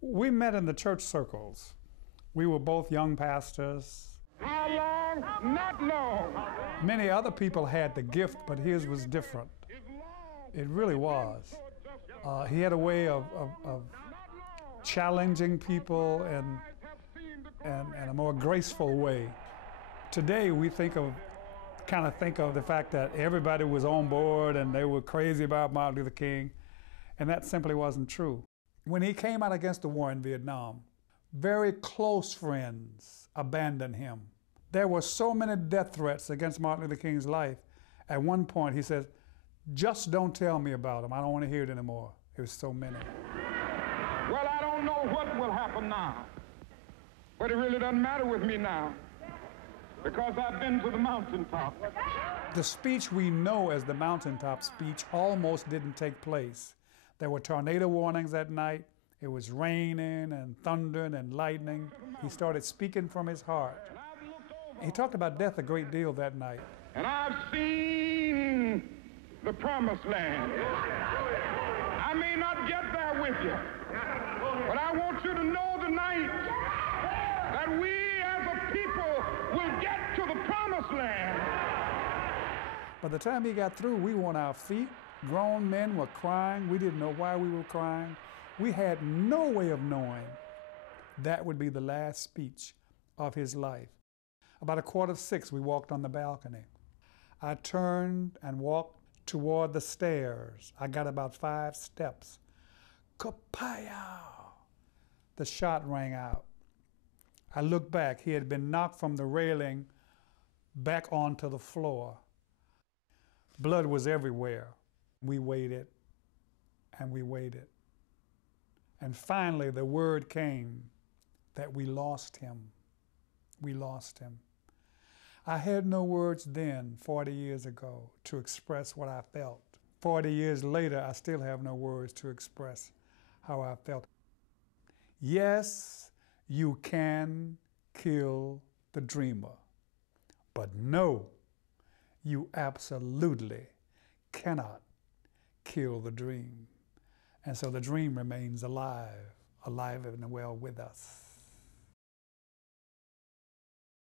We met in the church circles. We were both young pastors. How long? Not long. Many other people had the gift, but his was different. It really was. He had a way of challenging people in a more graceful way. Today we think of the fact that everybody was on board and they were crazy about Martin Luther King, and that simply wasn't true. When he came out against the war in Vietnam, very close friends abandoned him. There were so many death threats against Martin Luther King's life. At one point he said, "Just don't tell me about him. I don't want to hear it anymore." There was so many. Well, I don't know what will happen now, but it really doesn't matter with me now, because I've been to the mountaintop. The speech we know as the mountaintop speech almost didn't take place. There were tornado warnings that night. It was raining and thundering and lightning. He started speaking from his heart. He talked about death a great deal that night. And I've seen the promised land. I may not get there with you, but I want you to know tonight that we as a people will get to the promised land. By the time he got through, we were on our feet. Grown men were crying. We didn't know why we were crying. We had no way of knowing that would be the last speech of his life. About 5:15, we walked on the balcony. I turned and walked toward the stairs. I got about 5 steps. Kapow! The shot rang out. I looked back. He had been knocked from the railing back onto the floor. Blood was everywhere. We waited and we waited. And finally the word came that we lost him. We lost him. I had no words then, 40 years ago, to express what I felt. 40 years later, I still have no words to express how I felt. Yes, you can kill the dreamer, but no, you absolutely cannot kill the dream. And so the dream remains alive and well with us.